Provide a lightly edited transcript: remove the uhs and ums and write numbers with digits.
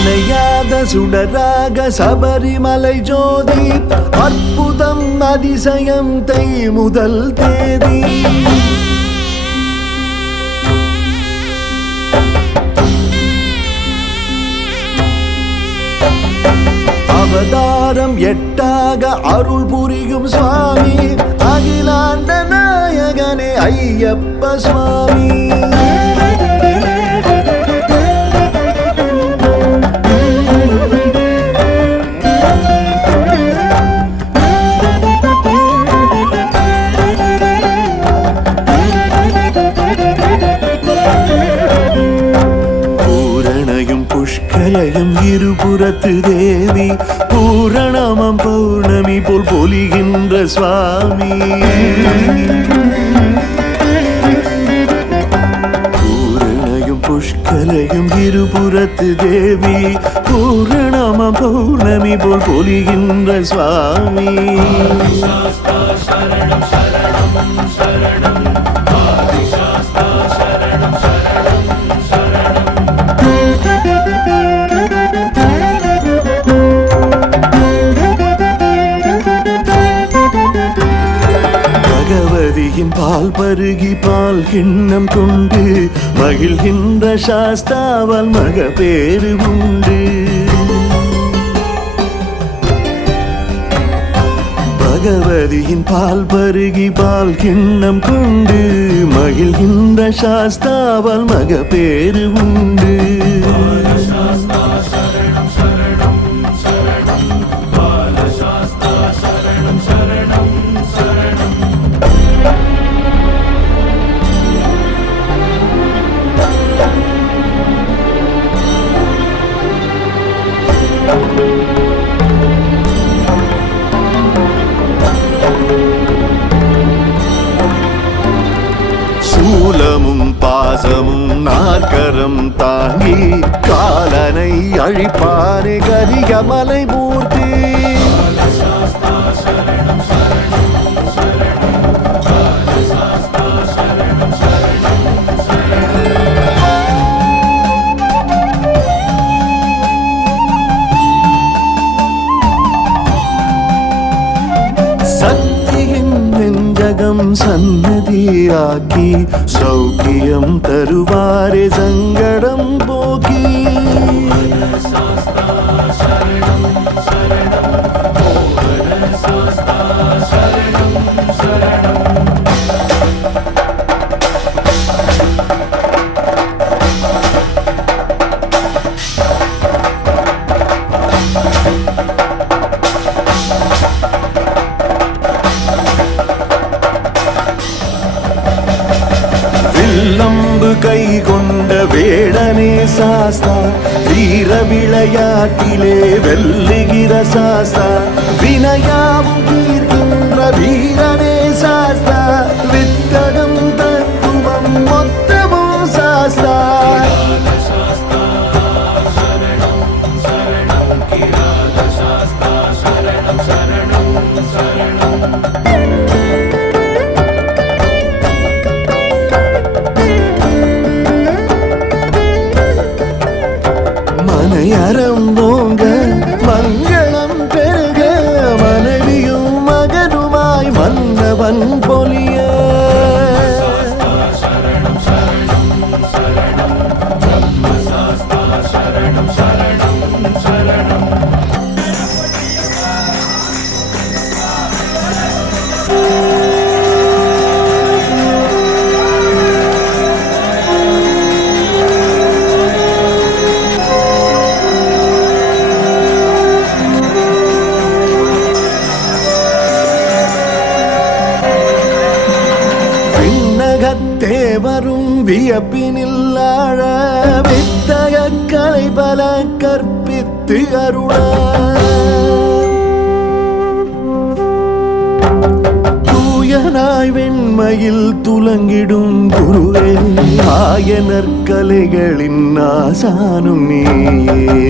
அணையாத சுடராக சபரிமலை ஜோதி அற்புதம் அதிசயம் தை முதல் தேதி அவதாரம் எட்டாக அருள் புரியும் சுவாமி அகிலாண்ட நாயகனே ஐயப்ப சுவாமி புஷ்கலையும் இருபுறத்து தேவி பூரணமம் பௌர்ணமி போல் பொலிகின்ற சுவாமி பூரணையும் புஷ்கலையும் இருபுறத்து தேவி பூரணமம் பௌர்ணமி போல் பொலிகின்ற சுவாமி பகவதியின் பால் பருகி பால் கிண்ணம் கொண்டு மகிழ்கின்ற சாஸ்தாவால் மகப்பேறு உண்டு பகவதியின் பால் பருகி பால் கிண்ணம் கொண்டு மகிழ்கின்ற சாஸ்தாவால் மகப்பேறு உண்டு சூலமும் பாசமும் நாற்கரம் தாங்கி காலனை அழிப்பானே கரியமலை மூர்த்தி சன்னதியாக்கி சௌக்கியம் தருவாரே சங்கடம் போக்கி வில்லம்பு கை கொண்ட வேடனே சாஸ்தா வீர விளையாட்டிலே வெல்லுகிற சாஸ்தா வினையாவும் தீர்க்கின்ற வீரனே சாஸ்தா வித்தகம் தத்துவம் மொத்தமும் சாஸ்தா மனையறம் போங்க மங்களம் பெருக மனைவியும் மகனுமாய் மன்னவன் பொலிய தேவரும் வியப்பினில் ஆழ வித்தக கலை பல கற்பித்து அருள தூயனாய் வெண்மையில் துலங்கிடும் குருவே ஆயனர் கலைகளின் ஆசானும் நீயே